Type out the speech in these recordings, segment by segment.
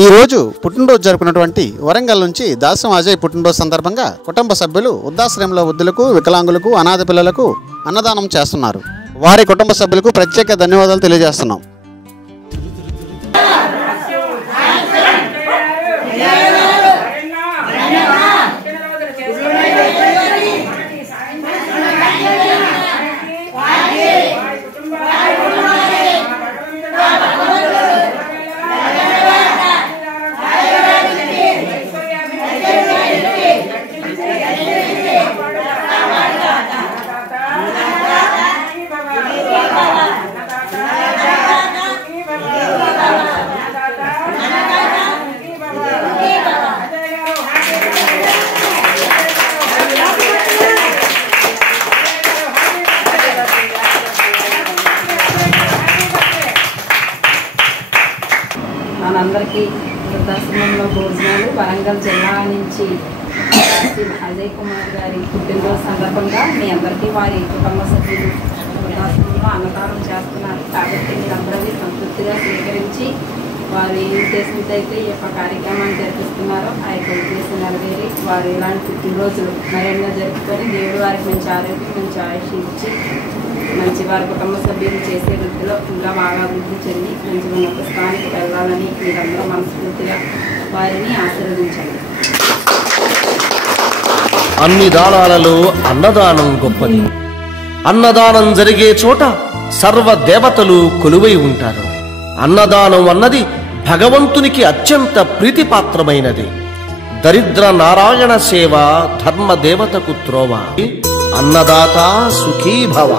ఈ రోజు పుట్టినరోజు జరుపుకున్నటువంటి వరంగల్ నుంచి దాసం అజయ్ పుట్టినరోజు సందర్భంగా కుటుంబ సభ్యులు వృద్ధాశ్రమంలో వృద్ధులకు, వికలాంగులకు, అనాథ పిల్లలకు అన్నదానం చేస్తున్నారు. వారి కుటుంబ సభ్యులకు ప్రత్యేక ధన్యవాదాలు తెలియజేస్తున్నాం. మనందరికీ వృద్ధాశ్రమంలో భోజనాలు వరంగల్ జిల్లా నుంచి అజయ్ కుమార్ గారి పుట్టినరోజు సందర్భంగా మీ అందరికీ వారి కుటుంబ సభ్యులు వృద్ధాశ్రమంలో అన్నదానం చేస్తున్నారు. కాబట్టి మీరందరూ సంతృప్తిగా స్వీకరించి వారు ఏ ఉద్దేశంతో అయితే ఈ యొక్క కార్యక్రమాన్ని జరిపిస్తున్నారో ఆ యొక్క ఉద్దేశం నెరవేరి వారు ఇలాంటి పుట్టినరోజులు మరెన్నో జరుపుకొని దేవుడు వారికి మంచి ఆరోగ్యం, మంచి ఆయుష్ ఇచ్చి మంచి వారి కుటుంబ సభ్యులు చేసే వృద్ధిలో ఇంకా బాగా అభివృద్ధి చెంది మంచి ఉన్నత స్థానానికి వెళ్ళాలని మీరందరూ మనస్ఫూర్తిగా వారిని ఆశీర్వదించండి. అన్ని దానాలలో అన్నదానం గొప్పది. అన్నదానం జరిగే చోట సర్వ దేవతలు కొలువై ఉంటారు. అన్నదానం అన్నది భగవంతునికి అత్యంత ప్రీతిపాత్రమైనది. దరిద్ర నారాయణ సేవ ధర్మ దేవతకు త్రోవ. అన్నదాత సుఖీ భవ.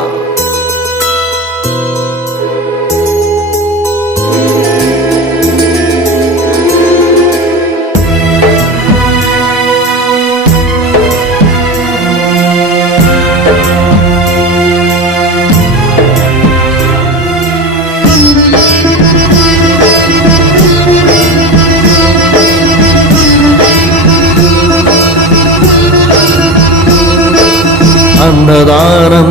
అన్నదానం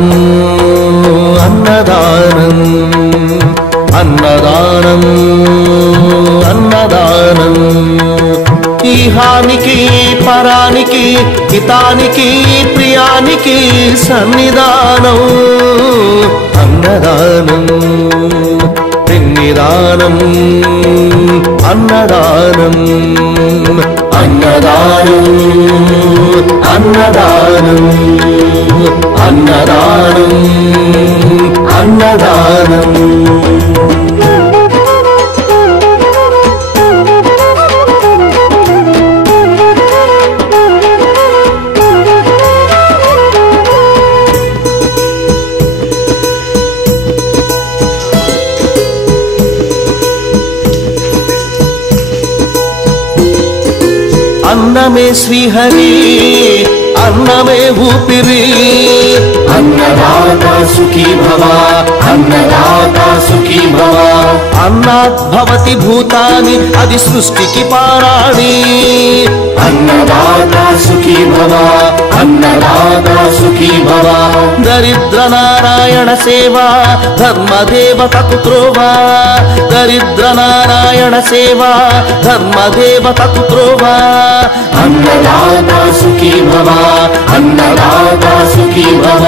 అన్నదానం అన్నదానం అన్నదానం ఈహానికి పరానికి హితానికి ప్రియానికి సన్నిధానం. అన్నదానం పిన్నిదానం అన్నదానం అన్నదానం అన్నదానం అన్నదానం అన్నదానం. అన్నమే శ్రీహరి, అన్నమే ఊపిరి. అన్నదాత సుఖీ భవ, అన్నదాత సుఖీ భవ. అన్నాత్ భవతి భూతాని, అది సృష్టికి పారాణి. అన్నదాత సుఖీ భవ, అన్నదాత సుఖీ భవ. దరిద్ర నారాయణ సేవ ధర్మదేవతకు త్రోవ. దరిద్ర నారాయణ సేవ ధర్మదేవతకు త్రోవ. అన్నదాత సుఖీ భవ, అన్నదాత సుఖీ భవ.